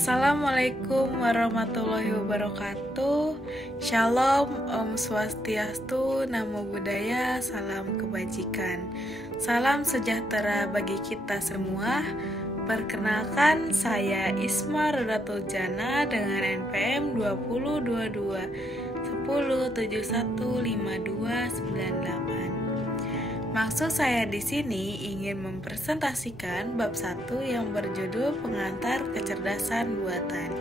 Assalamualaikum warahmatullahi wabarakatuh. Shalom, Om Swastiastu, Namo Buddhaya, salam kebajikan. Salam sejahtera bagi kita semua. Perkenalkan, saya Isma Rodatul Jana dengan NPM 2022 10715298. Maksud saya di sini ingin mempresentasikan bab 1 yang berjudul Pengantar Kecerdasan Buatan.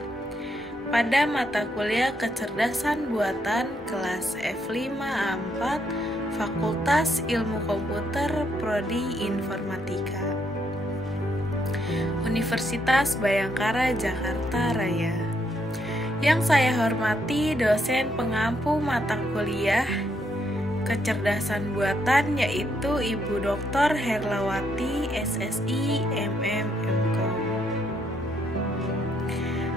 Pada mata kuliah Kecerdasan Buatan kelas F5A4 Fakultas Ilmu Komputer Prodi Informatika, Universitas Bhayangkara Jakarta Raya. Yang saya hormati dosen pengampu mata kuliah Kecerdasan Buatan yaitu Ibu Dr. Herlawati SSI MM.Com.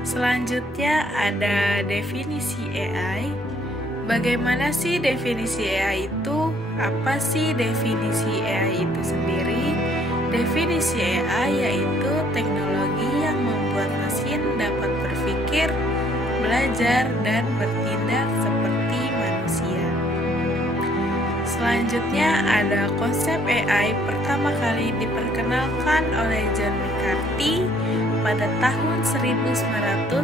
Selanjutnya ada definisi AI. Bagaimana sih definisi AI itu? Apa sih definisi AI itu sendiri? Definisi AI yaitu teknologi yang membuat mesin dapat berpikir, belajar, dan bertindak seperti manusia. Selanjutnya ada konsep AI pertama kali diperkenalkan oleh John McCarthy pada tahun 1956.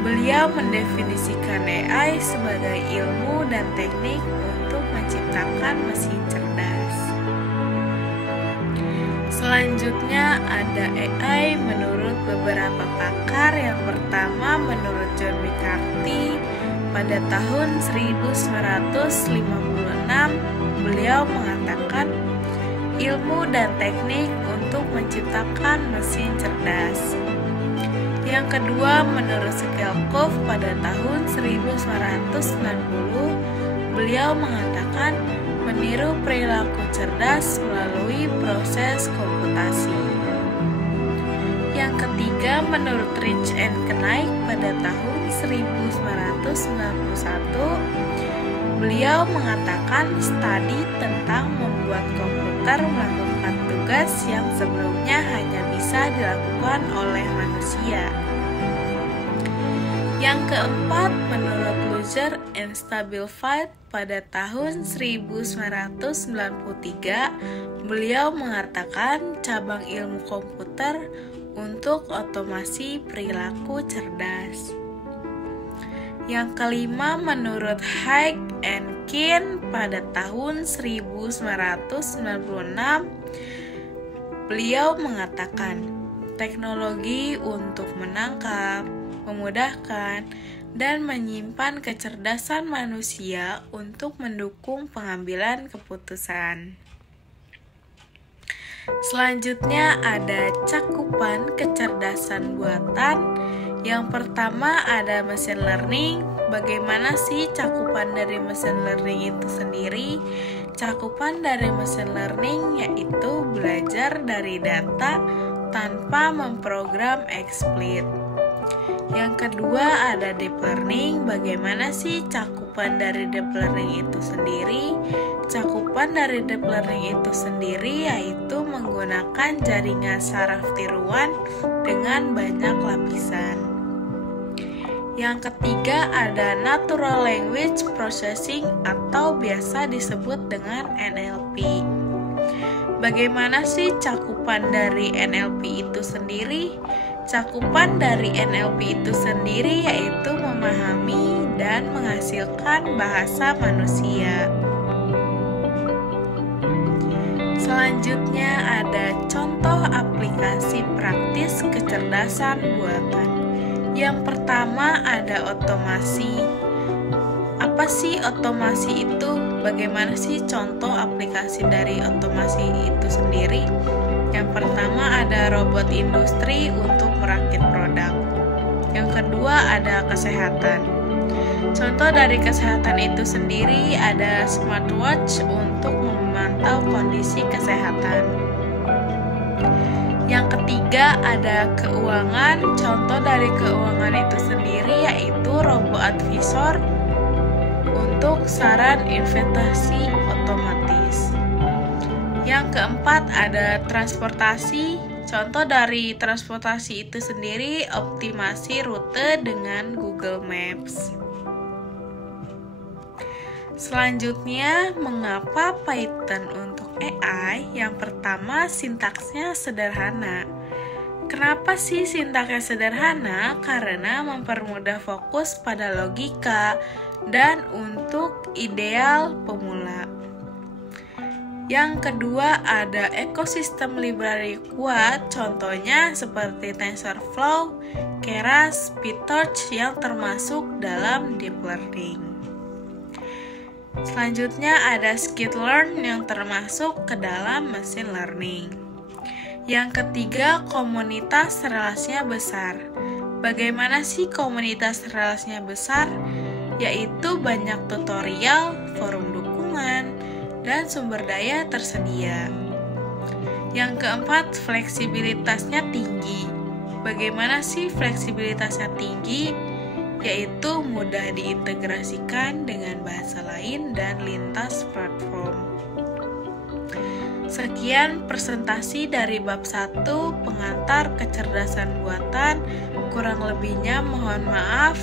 Beliau mendefinisikan AI sebagai ilmu dan teknik untuk menciptakan mesin cerdas. Selanjutnya ada AI menurut beberapa pakar. Yang pertama menurut John McCarthy pada tahun 1956, beliau mengatakan ilmu dan teknik untuk menciptakan mesin cerdas. Yang kedua, menurut Skelkov pada tahun 1990, beliau mengatakan meniru perilaku cerdas melalui proses komputasi. Yang ketiga, menurut Rich and Knight pada tahun 1991, beliau mengatakan studi tentang membuat komputer melakukan tugas yang sebelumnya hanya bisa dilakukan oleh manusia. Yang keempat, menurut Luzer and Stabelfeld pada tahun 1993, beliau mengatakan cabang ilmu komputer untuk otomasi perilaku cerdas. Yang kelima, menurut Haig and Keen pada tahun 1996, beliau mengatakan teknologi untuk menangkap, memudahkan, dan menyimpan kecerdasan manusia untuk mendukung pengambilan keputusan. Selanjutnya ada cakupan kecerdasan buatan. Yang pertama ada machine learning. Bagaimana sih cakupan dari machine learning itu sendiri? Cakupan dari machine learning yaitu belajar dari data tanpa memprogram explicit. Yang kedua ada deep learning. Bagaimana sih cakupan dari deep learning itu sendiri? Cakupan dari deep learning itu sendiri yaitu menggunakan jaringan saraf tiruan dengan banyak lapisan. Yang ketiga ada natural language processing atau biasa disebut dengan NLP. Bagaimana sih cakupan dari NLP itu sendiri? Cakupan dari NLP itu sendiri yaitu memahami dan menghasilkan bahasa manusia. Selanjutnya ada contoh aplikasi praktis kecerdasan buatan. Yang pertama ada otomasi. Apa sih otomasi itu? Bagaimana sih contoh aplikasi dari otomasi itu sendiri? Yang pertama ada robot industri untuk merakit produk. Yang kedua ada kesehatan. Contoh dari kesehatan itu sendiri ada smartwatch untuk memantau kondisi kesehatan. Yang ketiga ada keuangan. Contoh dari keuangan itu sendiri yaitu robo advisor untuk saran investasi otomatis. Yang keempat ada transportasi. Contoh dari transportasi itu sendiri, optimasi rute dengan Google Maps. Selanjutnya, mengapa Python untuk AI? Yang pertama, sintaksnya sederhana. Kenapa sih sintaksnya sederhana? Karena mempermudah fokus pada logika dan untuk ideal pemula. Yang kedua, ada ekosistem library kuat, contohnya seperti TensorFlow, Keras, PyTorch yang termasuk dalam deep learning. Selanjutnya ada skitlearn yang termasuk ke dalam machine learning. Yang ketiga, komunitas relasinya besar. Bagaimana sih komunitas relasinya besar? Yaitu banyak tutorial, forum dukungan, dan sumber daya tersedia. Yang keempat, fleksibilitasnya tinggi. Bagaimana sih fleksibilitasnya tinggi? Yaitu mudah diintegrasikan dengan bahasa lain dan lintas platform. Sekian presentasi dari bab 1 pengantar kecerdasan buatan. Kurang lebihnya mohon maaf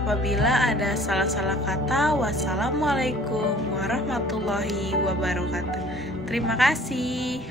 apabila ada salah-salah kata. Wassalamualaikum warahmatullahi wabarakatuh. Terima kasih.